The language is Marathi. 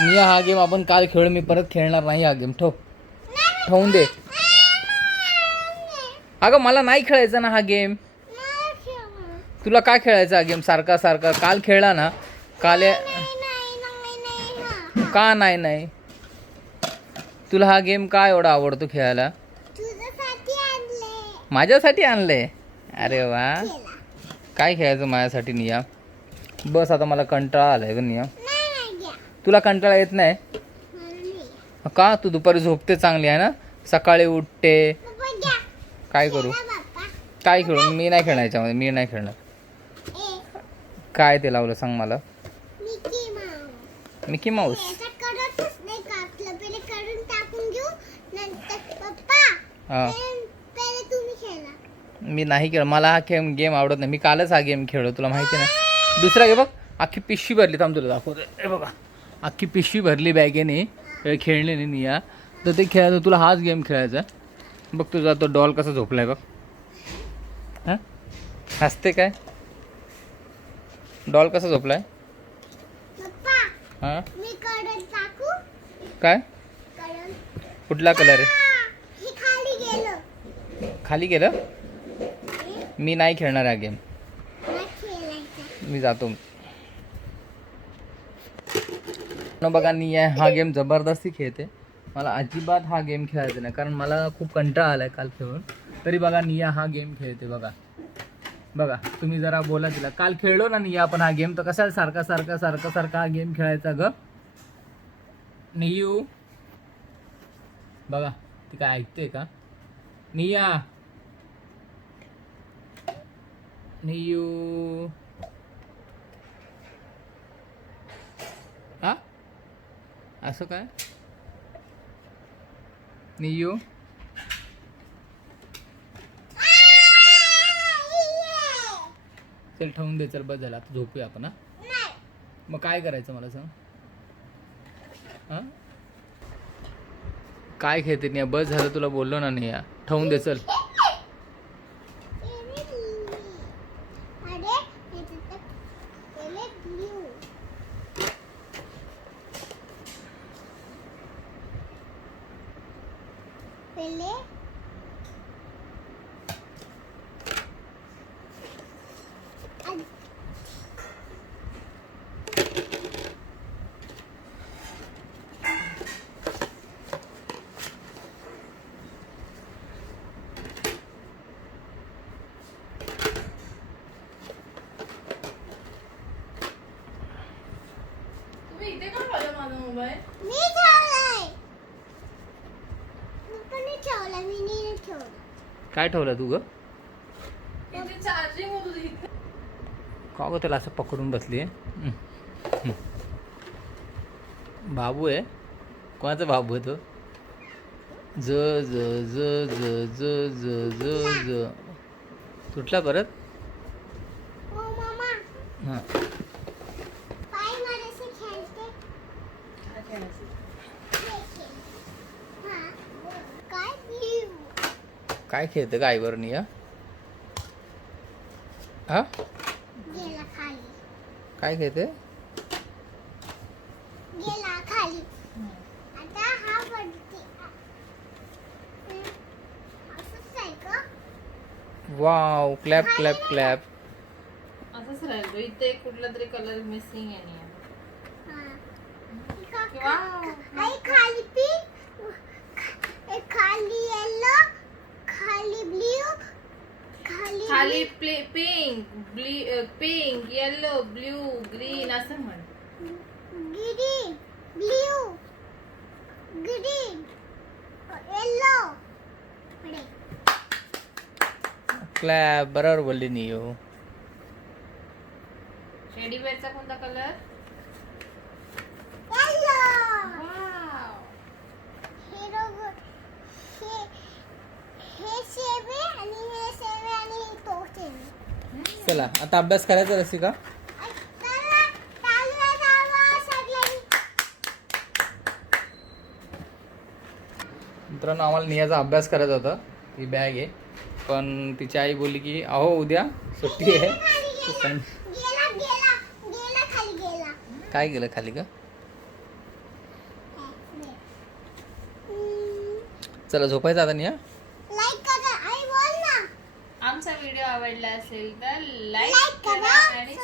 निया हा गेम आपण काल खेळ, मी परत खेळणार नाही हा गेम. ठेवून दे. अगं मला नाही खेळायचा ना हा गेम. तुला काय खेळायचा हा गेम सारखा सारखा? काल खेळला ना काल. का नाही नाही? तुला हा गेम का एवढा आवडतो खेळायला? माझ्यासाठी आणलंय? अरे वा. काय खेळायचं माझ्यासाठी निया? बस आता मला कंटाळा आलाय ग निया. तुला कंटाळा येत नाही का? तू दुपारी झोपते चांगली आहे ना, सकाळी उठते. काय करू? काय खेळू? मी नाही खेळणार याच्यामध्ये, मी नाही खेळणार. काय ते लावलं सांग मला. Mickey Mouse. हा मी नाही खेळ, मला हा गेम आवडत नाही. मी कालच हा गेम खेळलो, तुला माहिती ना. दुसरा घे बघ, अख्खी पिशवी भरली. थांब तुला दाखवतो. हे बघा, अख्खी पिशवी भरली बॅगेने खेळणे नाही या. तर ते खेळायचं, तुला हाच गेम खेळायचा. बघ तुझा तो डॉल कसा झोपलाय बघ. हां हसते काय? डॉल कसा झोपलाय? हां काय? कुठला कलर आहे? खाली गेलं? मी नाही खेळणार हा गेम, मी जातो. बघा निया हा गेम जबरदस्ती खेळते. मला अजिबात हा गेम खेळायचा नाही, कारण मला खूप कंटाळा आलाय काल खेळून. तरी बघा निया हा गेम खेळते. बघा बघा, तुम्ही जरा बोला तिला. काल खेळलो ना निया आपण हा गेम, तर कशाला सारखा सारखा सारखा सारखा हा गेम खेळायचा ग नियू? बघा ती काय ऐकते का? निया, नियू. हा असं काय? नियू चल ठेवून दे. चल बस झालं, आता झोपूया आपण. हा मग काय करायचं मला सांग. हा काय खेळते नाही? बस झालं, तुला बोललो ना नाही. ठेवून दे चल. काय ठेवलं तू ग? का ग त्याला असं पकडून बसली आहे? बाबू आहे? कोणाचा बाबू आहे तो? ज ज ज ज ज ज ज ज तुटला परत? हां काय खेळतं काय बरं निया? हा काय खेळते? Wow, clap clap clap. असंच राहिलो इथे, कुठला तरी कलर मिसिंग आहे. खाली pink pink yellow blue green असं म्हण. Green blue green yellow. Clap बरोबर बोलली नियो. टेडी बेअरचा कोणता कलर? येलो. वाव. हे सेवे आणि हे सेवे आणि तो सेवे. चला आता अभ्यास करायचा रसिका. मित्रांनो आम्हाला नियाचा अभ्यास करायचा होता. ही बॅग आहे, पण तिची आई बोलली की अहो उद्या सुट्टी आहे. काय गेलं खाली का? चला झोपायचं आता निया. लाईक करा आई बोल ना. आमचा व्हिडिओ आवडला असेल तर लाईक Like करा करा, आणि